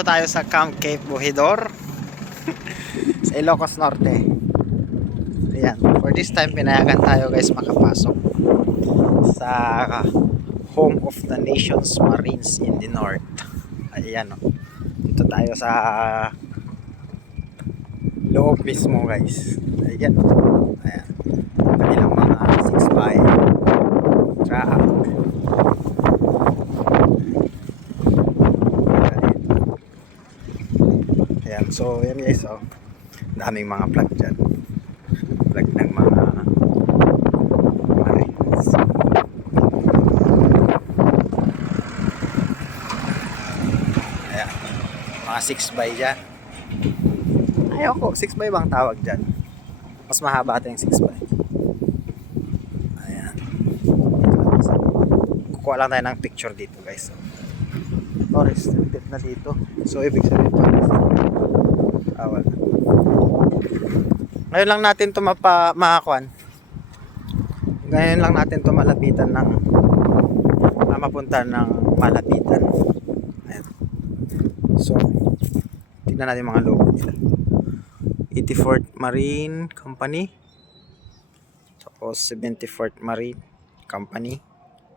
Tayo sa Camp Cape Bujidor sa Ilocos Norte. Ayan, for this time pinayagan tayo guys makapasok sa home of the nation's marines in the north. Ayan o, dito tayo sa loob mismo guys. Ayan, ayan, kanilang mga 6x truck. Ayan, so yan guys, oh, daming mga flag dyan, flag ng mga marines. Ayan, mga 6x dyan. Ayoko, 6x bang tawag dyan? Mas mahaba ito yung 6x. Ayan, kukuha lang tayo ng picture dito guys. So, restricted na dito, so ibig sabihin ito awal. Ngayon lang natin ito makakuan. Ngayon lang natin ito malapitan ng mapunta ng malapitan. Ayan. So, tignan natin mga logo nila. 84th Marine Company. Tapos 74th Marine Company.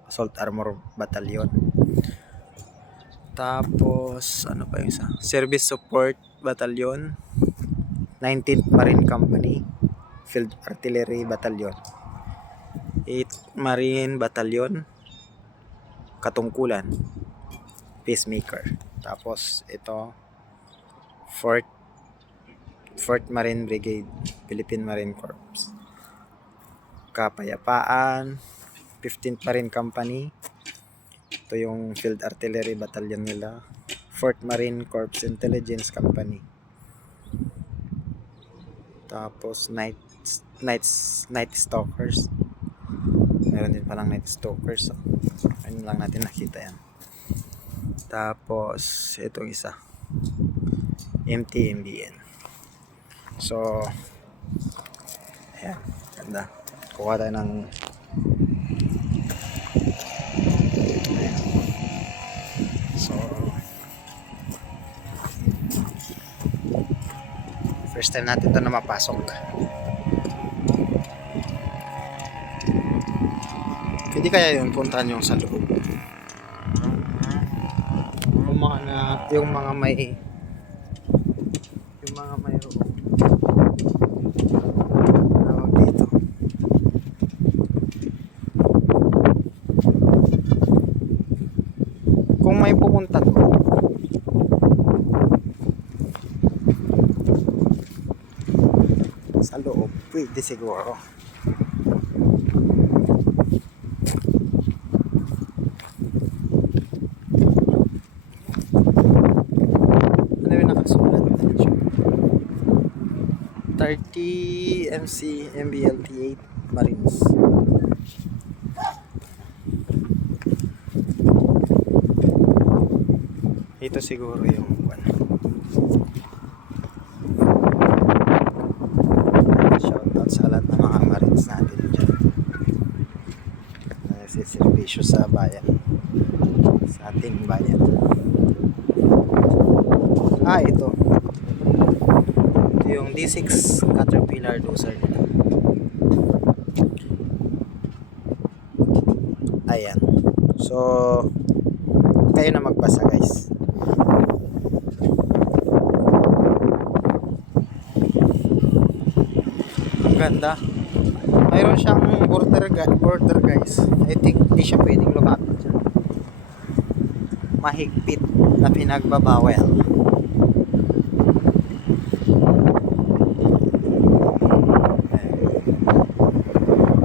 Assault Armor Battalion. Tapos, ano pa yung isa? Service Support Battalion. 19th Marine Company. Field Artillery Battalion. 8th Marine Battalion. Katungkulan. Peacemaker. Tapos, ito 4th Marine Brigade. Philippine Marine Corps. Kapayapaan. 15th Marine Company. Ito yung Field Artillery Battalion nila. 4th Marine Corps Intelligence Company. Tapos Night Stalkers. Meron din palang Night Stalkers. So, ayun lang natin nakita yan. Tapos itong isa, MTMBN. So, ayan, ganda. Kuha tayo ng first time natin ito na mapasok. Hindi kaya yun puntahan yung sa loob. Yung mga may room. Tawag dito. Kung may pupunta to, sa loob, pwede siguro. Ano yung nakasulat? 30 MC MBLT 8 Marines. Ito siguro yung sa lahat ng mga marines natin dyan na nagsiservisyo sa bayan, sa ating bayan. Ito yung D6 Caterpillar dozer nila. Ayan, so kayo na magbasa guys. Ganda. Mayroon siyang border guys. I think hindi siya pwedeng lumapit dyan. Mahigpit na pinagbabawal.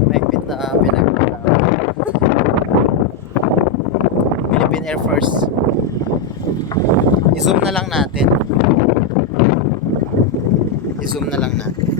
Mahigpit na pinagbabawal. Philippine Air Force. I-zoom na lang natin. I-zoom na lang natin.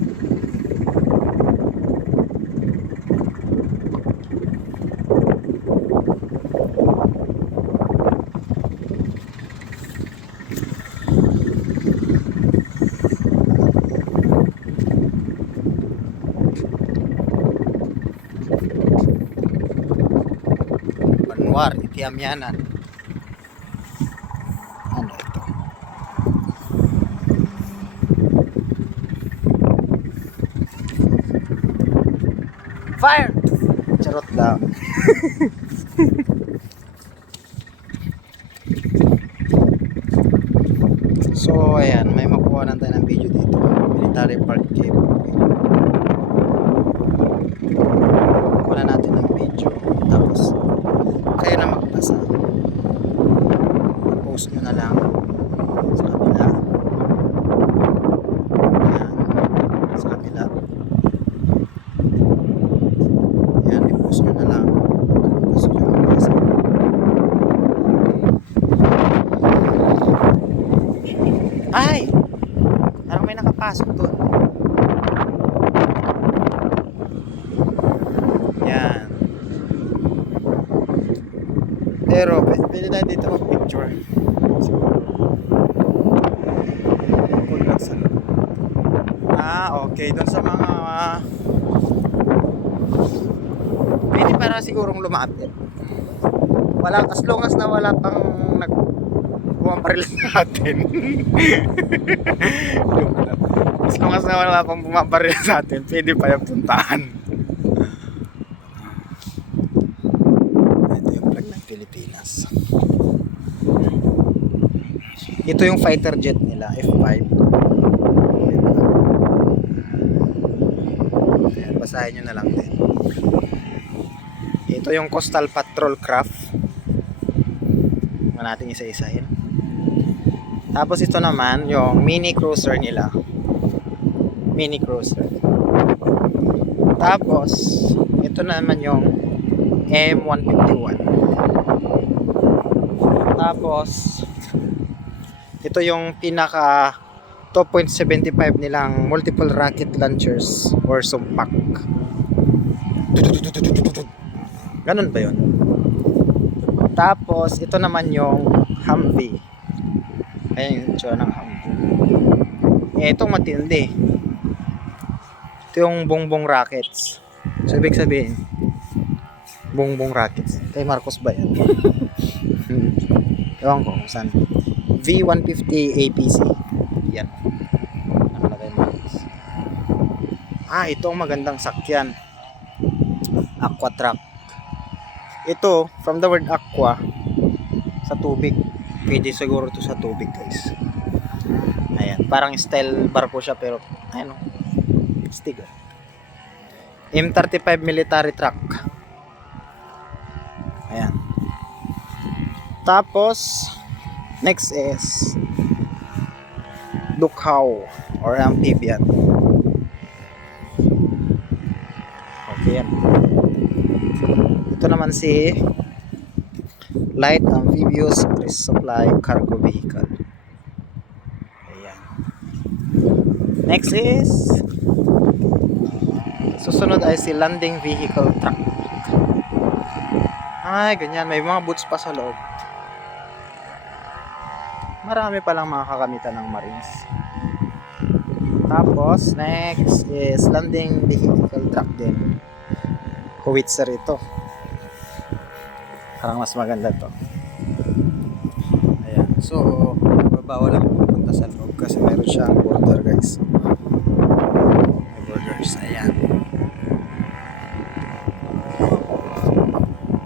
Itiamyanan. Ano ito? Fire! Charot lang. So, ayan. May makuha na tayo ng video dito. Military Park Cave. Makuha na natin ng video. Tapos, kayo na magbasa. Post nyo na lang sa kabila. Ayan. Sa kabila. Ayan. I-post nyo na lang. Kung gusto nyo magbasa. Ay! Parang may nakapasok doon. Yan. Pero pwede tayo dito mag-picture. Okay. Doon sa mga pwede para sigurong lumapit. Wala, as long as na wala pang bumabaril sa atin. As long as na wala pang bumabaril sa atin, pwede pa yung puntahan. Ito yung flag ng Pilipinas. Ito yung fighter jet nila, F5. Ayan, basahin nyo na lang din. Ito yung Coastal Patrol Craft. Huwag natin isa-isahin. Tapos ito naman yung mini cruiser nila. Mini cruiser. Tapos ito naman yung M151. Tapos ito yung pinaka 2.75 nilang multiple rocket launchers or sumpak. Ganun ba yun? Tapos ito naman yung Humvee. Ayan yung itsura ng Humvee. Itong matindi. Ito yung Bongbong Rockets. So ibig sabihin Bongbong Rockets. Kay Marcos ba yan? Ewan ko kung saan. V150 APC. Yan. Nakalagay Marcos. Ito ang magandang sakyan. Aqua truck. Ito, from the word aqua, sa tubig. Pwede siguro to sa tubig, guys. Ayan, parang style barko siya pero ayun, stick. M35 military truck. Ayan. Tapos next is Dukhaw or amphibian. Okay yan. Ito naman si Light Amphibious Resupply Cargo Vehicle. Ayan. Next is susunod ay si Landing Vehicle Truck. Ay, ganyan. May mga boots pa sa loob. Marami palang mga kakamitan ng Marines. Tapos, next is Landing Vehicle Truck din. Howitzer ito. Parang mas maganda to. Ayan. So, bawal lang pupunta sa loob kasi meron siyang border, guys. May borders. Ayan.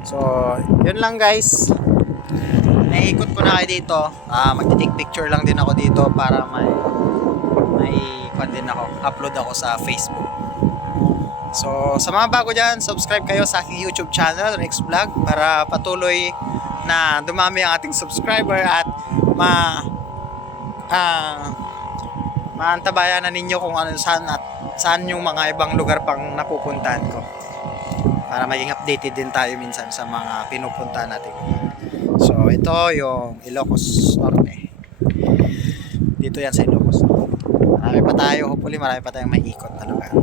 So, yun lang, guys. Naikot ko na kayo dito. Magti-take picture lang din ako dito para may din ako. Upload ako sa Facebook. So, sa mga bago dyan, subscribe kayo sa aking YouTube channel, Rex Vlog, para patuloy na dumami ang ating subscriber at maantabayan na ninyo kung ano, saan yung mga ibang lugar pang napupuntahan ko. Para maging updated din tayo minsan sa mga pinupuntahan natin. So, ito yung Ilocos Norte. Dito yan sa Ilocos. Marami pa tayo, hopefully marami pa tayong may ikot na lugar.